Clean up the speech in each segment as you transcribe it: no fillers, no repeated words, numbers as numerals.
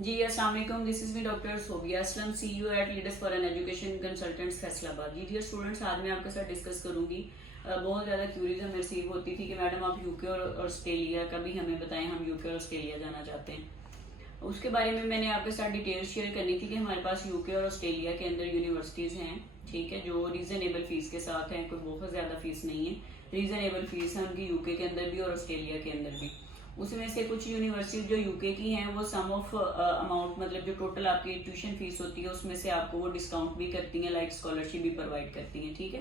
जी अस्सलाम वालेकुम, this is me doctor Sobia Aslam, CEO at Leaders for an Education Consultants Faisalabad. जी dear students, आज मैं आपके साथ डिस्कस करूंगी। बहुत ज़्यादा क्यूरीज हमें रिसीव होती थी कि मैडम आप यूके और ऑस्ट्रेलिया का भी हमें बताएं, हम यूके और ऑस्ट्रेलिया जाना चाहते हैं। उसके बारे में मैंने आपके साथ डिटेल्स शेयर करनी थी कि हमारे पास यूके और ऑस्ट्रेलिया के अंदर यूनिवर्सिटीज़ हैं, ठीक है, जो रीज़नेबल फीस के साथ हैं, कोई बहुत ज़्यादा फीस नहीं है, रीज़नेबल फीस है उनकी यूके के अंदर भी और ऑस्ट्रेलिया के अंदर भी। उसमें से कुछ यूनिवर्सिटी जो यूके की हैं वो सम ऑफ अमाउंट, मतलब जो टोटल आपकी ट्यूशन फीस होती है उसमें से आपको वो डिस्काउंट भी करती हैं, लाइक स्कॉलरशिप भी प्रोवाइड करती हैं, ठीक है।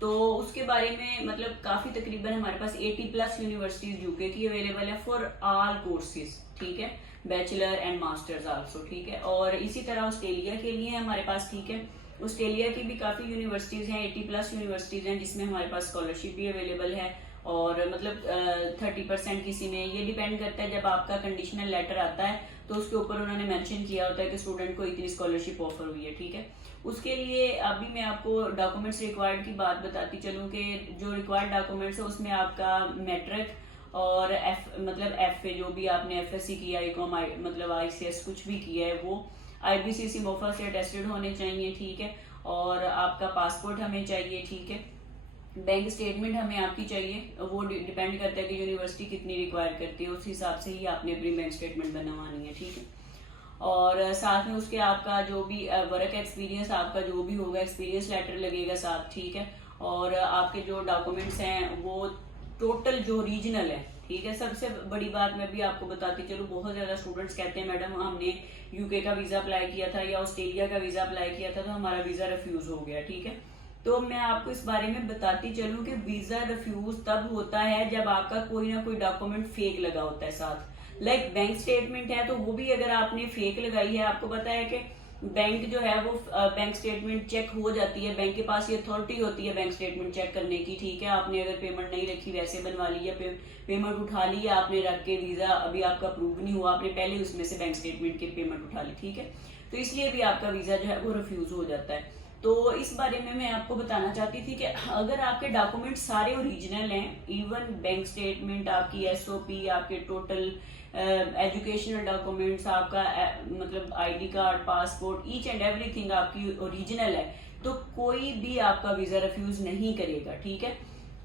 तो उसके बारे में मतलब काफ़ी तकरीबन हमारे पास 80+ यूनिवर्सिटीज़ यूके की अवेलेबल है फॉर ऑल कोर्सेज, ठीक है, बैचलर एंड मास्टर्स आल्सो, ठीक है। और इसी तरह ऑस्ट्रेलिया के लिए है हमारे पास, ठीक है, ऑस्ट्रेलिया की भी काफ़ी यूनिवर्सिटीज़ हैं, 80+ यूनिवर्सिटीज़ हैं जिसमें हमारे पास स्कॉलरशिप भी अवेलेबल है। और मतलब 30% किसी में, ये डिपेंड करता है, जब आपका कंडीशनल लेटर आता है तो उसके ऊपर उन्होंने मेंशन किया होता है कि स्टूडेंट को इतनी स्कॉलरशिप ऑफर हुई है, ठीक है। उसके लिए अभी मैं आपको डॉक्यूमेंट्स रिक्वायर्ड की बात बताती चलूँ कि जो रिक्वायर्ड डॉक्यूमेंट्स है उसमें आपका मैट्रिक और एफ ए जो भी आपने एफएससी किया, मतलब आईसीएस कुछ भी किया है वो आईबीसीसी मोफा से अटेस्टेड होने चाहिए, ठीक है। और आपका पासपोर्ट हमें चाहिए, ठीक है। बैंक स्टेटमेंट हमें आपकी चाहिए, वो डिपेंड करता है कि यूनिवर्सिटी कितनी रिक्वायर करती है, उस हिसाब से ही आपने अपनी बैंक स्टेटमेंट बनवानी है, ठीक है। और साथ में उसके आपका जो भी वर्क एक्सपीरियंस, आपका जो भी होगा एक्सपीरियंस लेटर लगेगा साथ, ठीक है। और आपके जो डॉक्यूमेंट्स हैं वो टोटल जो रीजनल है, ठीक है। सबसे बड़ी बात मैं भी आपको बताती चलूँ, बहुत ज्यादा स्टूडेंट्स कहते हैं मैडम हमने यूके का वीजा अप्लाई किया था या ऑस्ट्रेलिया का वीजा अप्लाई किया था तो हमारा वीजा रिफ्यूज हो गया, ठीक है। तो मैं आपको इस बारे में बताती चलूं कि वीजा रिफ्यूज तब होता है जब आपका कोई ना कोई डॉक्यूमेंट फेक लगा होता है साथ, लाइक बैंक स्टेटमेंट है तो वो भी अगर आपने फेक लगाई है, आपको पता है कि बैंक जो है वो बैंक स्टेटमेंट चेक हो जाती है, बैंक के पास ये अथॉरिटी होती है बैंक स्टेटमेंट चेक करने की, ठीक है। आपने अगर पेमेंट नहीं रखी वैसे बनवा ली, या पेमेंट उठा ली है आपने रख के, वीजा अभी आपका अप्रूव नहीं हुआ, आपने पहले उसमें से बैंक स्टेटमेंट की पेमेंट उठा ली, ठीक है, तो इसलिए भी आपका वीजा जो है वो रिफ्यूज हो जाता है। तो इस बारे में मैं आपको बताना चाहती थी कि अगर आपके डॉक्यूमेंट सारे ओरिजिनल हैं, इवन बैंक स्टेटमेंट, आपकी एसओपी, आपके टोटल एजुकेशनल डॉक्यूमेंट्स, आपका मतलब ID card, passport, each and everything आपकी ओरिजिनल है, तो कोई भी आपका वीजा रिफ्यूज नहीं करेगा, ठीक है।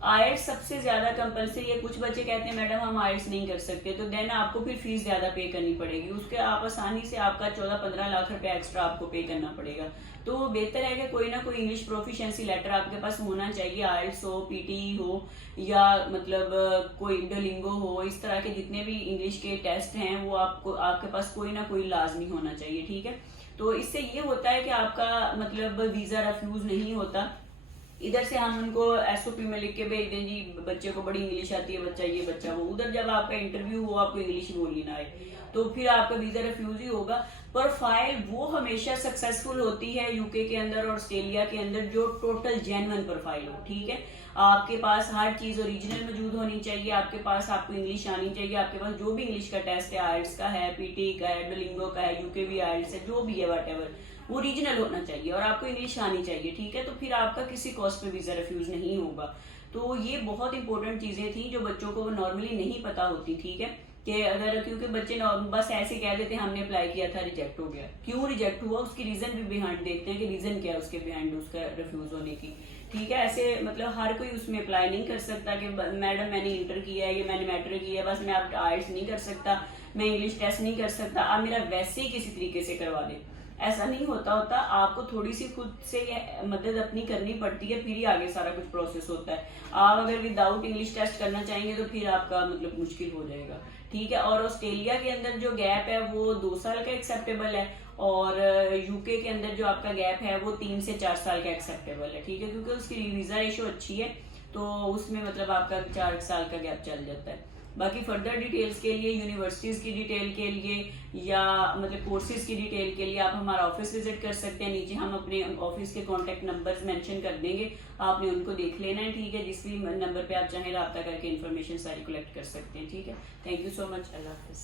आयट्स सबसे ज्यादा कंपलसरी है, कुछ बच्चे कहते हैं मैडम हम आयट्स नहीं कर सकते, तो देन आपको फिर फीस ज्यादा पे करनी पड़ेगी, उसके आप आसानी से आपका 14-15 लाख रुपए एक्स्ट्रा आपको पे करना पड़ेगा। तो बेहतर है कि कोई ना कोई इंग्लिश प्रोफिशिएंसी लेटर आपके पास होना चाहिए, आयल्स हो, पीटीई हो, या मतलब कोई डोलिंगो हो, इस तरह के जितने भी इंग्लिश के टेस्ट हैं वो आपको आपके पास कोई ना कोई लाजमी होना चाहिए, ठीक है। तो इससे ये होता है कि आपका मतलब वीजा रिफ्यूज नहीं होता। इधर से हम उनको एसओपी में लिख के भेज दें जी बच्चे को बड़ी इंग्लिश आती है, बच्चा ये बच्चा वो, उधर जब आपका इंटरव्यू हो आपको इंग्लिश बोलनी ना आए तो फिर आपका वीजा रिफ्यूज ही होगा। पर फाइल वो हमेशा सक्सेसफुल होती है यूके के अंदर और ऑस्ट्रेलिया के अंदर जो टोटल जेन्युइन प्रोफाइल हो, ठीक है। आपके पास हर चीज ओरिजिनल मौजूद होनी चाहिए, आपके पास आपको इंग्लिश आनी चाहिए, आपके पास जो भी इंग्लिश का टेस्ट है, आइल्स का है, पीटी का है, डोलिंगो का है, यूके भी आइल्स है, जो भी है व्हाटएवर, वो ओरिजिनल होना चाहिए और आपको इंग्लिश आनी चाहिए, ठीक है। तो फिर आपका किसी कॉस्ट पे वीजा रिफ्यूज नहीं होगा। तो ये बहुत इंपॉर्टेंट चीजें थी जो बच्चों को नॉर्मली नहीं पता होती, ठीक है। कि अगर क्योंकि बच्चे बस ऐसे कह देते हैं हमने अप्लाई किया था रिजेक्ट हो गया, क्यों रिजेक्ट हुआ उसकी रीजन भी बिहाइंड देखते हैं कि रीजन क्या है उसके बिहाइंड उसका रिफ्यूज होने की, ठीक है। ऐसे मतलब हर कोई उसमें अप्लाई नहीं कर सकता कि मैडम मैंने इंटर किया है या मैंने मैट्रिक किया है, बस मैं अब आइल्स नहीं कर सकता, मैं इंग्लिश टेस्ट नहीं कर सकता, आप मेरा वैसे ही किसी तरीके से करवा दें, ऐसा नहीं होता। आपको थोड़ी सी खुद से ये मदद अपनी करनी पड़ती है, फिर ही आगे सारा कुछ प्रोसेस होता है। आप अगर विदाउट इंग्लिश टेस्ट करना चाहेंगे तो फिर आपका मतलब मुश्किल हो जाएगा, ठीक है। और ऑस्ट्रेलिया के अंदर जो गैप है वो 2 साल का एक्सेप्टेबल है, और यूके के अंदर जो आपका गैप है वो 3 से 4 साल का एक्सेप्टेबल है, ठीक है, क्योंकि उसकी वीजा रेशो अच्छी है तो उसमें मतलब आपका 4 साल का गैप चल जाता है। बाकी फर्दर डिटेल्स के लिए, यूनिवर्सिटीज की डिटेल के लिए या मतलब कोर्सेज की डिटेल के लिए आप हमारा ऑफिस विजिट कर सकते हैं। नीचे हम अपने ऑफिस के कॉन्टेक्ट नंबर्स मेंशन कर देंगे, आपने उनको देख लेना है, ठीक है। जिस भी नंबर पे आप चाहें रब्ता करके इन्फॉर्मेशन सारी कलेक्ट कर सकते हैं, ठीक है। Thank you so much, Allah Hafiz.